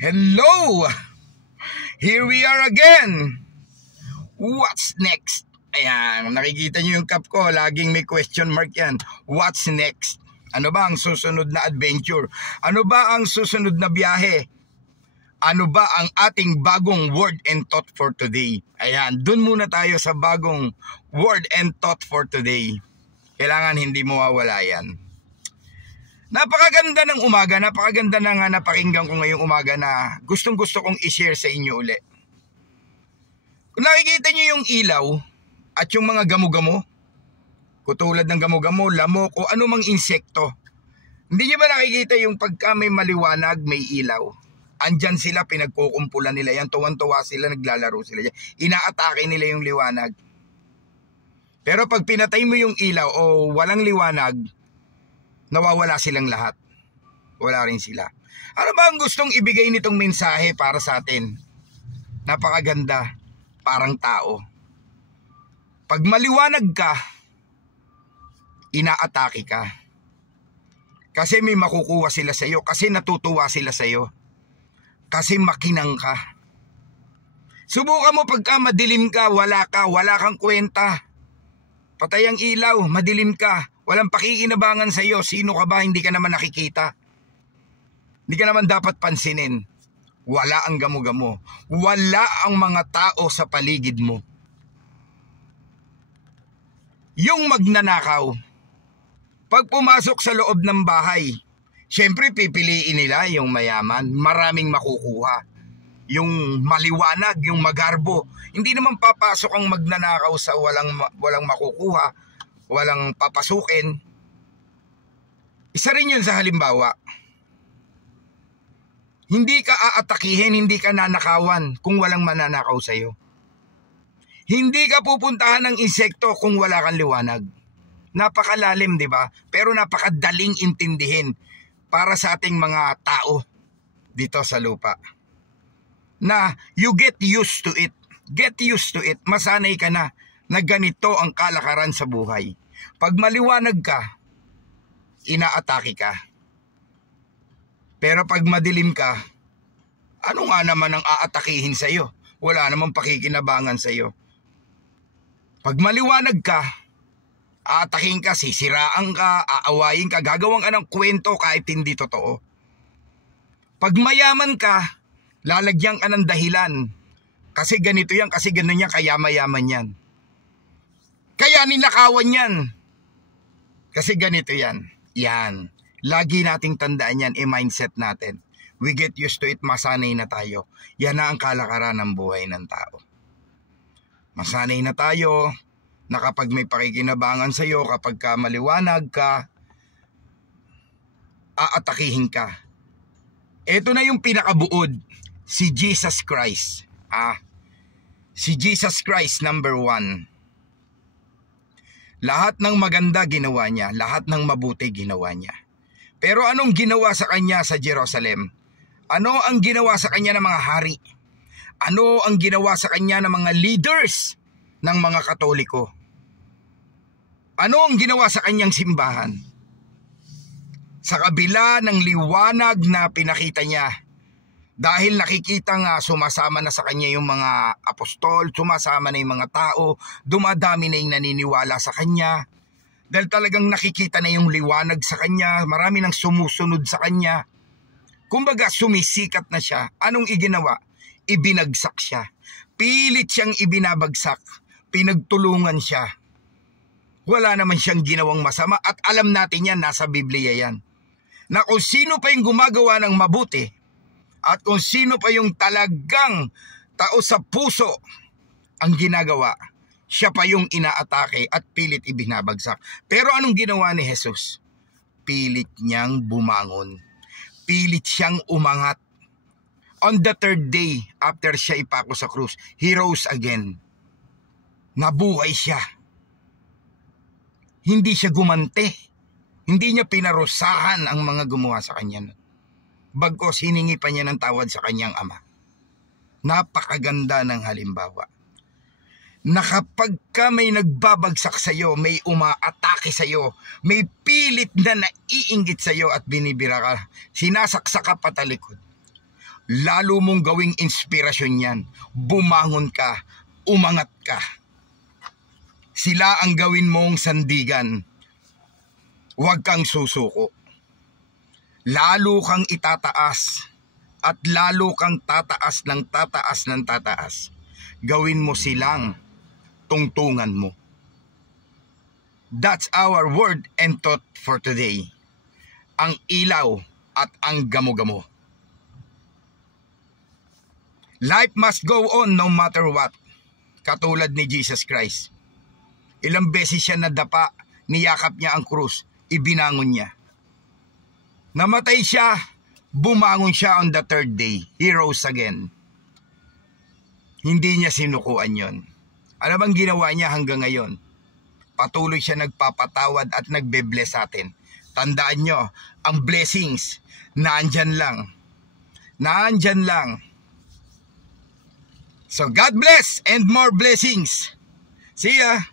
Hello! Here we are again! What's next? Ayan, nakikita nyo yung cup ko, laging may question mark yan. What's next? Ano ba ang susunod na adventure? Ano ba ang susunod na biyahe? Ano ba ang ating bagong word and thought for today? Ayan, dun muna tayo sa bagong word and thought for today. Kailangan hindi mawawala yan. Napakaganda ng umaga, napakaganda na nga napakinggan ko ngayong umaga na gustong gusto kong i-share sa inyo uli. Kung nakikita nyo yung ilaw at yung mga gamo-gamo, katulad ng gamo-gamo, lamok o anumang insekto, hindi nyo ba nakikita yung pagka may maliwanag, may ilaw? Andyan sila, pinagkukumpulan nila yan, tuwan-tuwa sila, naglalaro sila yan. Inaatake nila yung liwanag. Pero pag pinatay mo yung ilaw o walang liwanag, nawawala silang lahat. Wala rin sila. Ano ba ang gustong ibigay nitong mensahe para sa atin? Napakaganda. Parang tao. Pag maliwanag ka, inaatake ka. Kasi may makukuha sila sa iyo. Kasi natutuwa sila sa iyo. Kasi makinang ka. Subukan mo pagka madilim ka, wala kang kwenta. Patay ang ilaw, madilim ka. Walang pakikinabangan sa iyo. Sino ka ba? Hindi ka naman nakikita. Hindi ka naman dapat pansinin. Wala ang gamo-gamo. Wala ang mga tao sa paligid mo. Yung magnanakaw, pag pumasok sa loob ng bahay, syempre pipiliin nila yung mayaman. Maraming makukuha. Yung maliwanag, yung magarbo. Hindi naman papasok ang magnanakaw sa walang makukuha. Walang papasukin. Isa rin yun sa halimbawa. Hindi ka aatakihin, hindi ka nanakawan kung walang mananakaw sa'yo. Hindi ka pupuntahan ng insekto kung wala kang liwanag. Napakalalim, di ba? Pero napakadaling intindihin para sa ating mga tao dito sa lupa. Na you get used to it. Get used to it. Masanay ka na ganito ang kalakaran sa buhay. Pag maliwanag ka, inaatake ka. Pero pag madilim ka, ano nga naman ang aatakihin sa iyo? Wala namang pakikinabangan sa iyo. Pag maliwanag ka, aatakihin ka, sisiraan ka, aawayin ka, gagawin ka ng kwento kahit hindi totoo. Pag mayaman ka, lalagyan ka ng dahilan. Kasi ganito yan, kasi ganun yan, kaya mayaman yan. Kaya ninakawan yan. Kasi ganito yan. Yan. Lagi nating tandaan yan, i-mindset natin. We get used to it, masanay na tayo. Yan na ang kalakaran ng buhay ng tao. Masanay na tayo na kapag may pakikinabangan sa iyo, kapag ka maliwanag ka, aatakihin ka. Ito na yung pinakabuod, si Jesus Christ. Si Jesus Christ, number 1. Lahat ng maganda ginawa niya, lahat ng mabuti ginawa niya. Pero anong ginawa sa kanya sa Jerusalem? Ano ang ginawa sa kanya ng mga hari? Ano ang ginawa sa kanya ng mga leaders ng mga Katoliko? Ano ang ginawa sa kanyang simbahan? Sa kabila ng liwanag na pinakita niya, dahil nakikita nga sumasama na sa kanya yung mga apostol, sumasama na yung mga tao, dumadami na yung naniniwala sa kanya. Dahil talagang nakikita na yung liwanag sa kanya, marami nang sumusunod sa kanya. Kumbaga sumisikat na siya. Anong iginawa? Ibinagsak siya. Pilit siyang ibinabagsak. Pinagtulungan siya. Wala naman siyang ginawang masama at alam natin yan, nasa Biblia yan. Na kung sino pa yung gumagawa ng mabuti, at kung sino pa yung talagang tao sa puso ang ginagawa, siya pa yung inaatake at pilit ibinabagsak. Pero anong ginawa ni Jesus? Pilit niyang bumangon. Pilit siyang umangat. On the third day, after siya ipako sa krus, he rose again. Nabuhay siya. Hindi siya gumante. Hindi niya pinarusahan ang mga gumawa sa kanya. Bagkos hiningi pa niya ng tawad sa kanyang ama. Napakaganda ng halimbawa. Na kapag ka may nagbabagsak sa iyo, may umaatake sa iyo, may pilit na naiinggit sa iyo at binibira ka, sinasaksak ka patalikod, lalo mong gawing inspirasyon yan. Bumangon ka, umangat ka. Sila ang gawin mong sandigan. Huwag kang susuko. Lalo kang itataas at lalo kang tataas ng tataas ng tataas. Gawin mo silang tungtungan mo. That's our word and thought for today. Ang ilaw at ang gamo-gamo. Life must go on no matter what. Katulad ni Jesus Christ. Ilang beses siya nadapa, niyakap niya ang krus, ibinangon niya. Namatay siya, bumangon siya on the third day. He rose again. Hindi niya sinukuan yon. Ano bang ginawa niya hanggang ngayon? Patuloy siya nagpapatawad at nagbe-bless sa atin. Tandaan nyo, ang blessings, naandyan lang. Naandyan lang. So God bless and more blessings. See ya!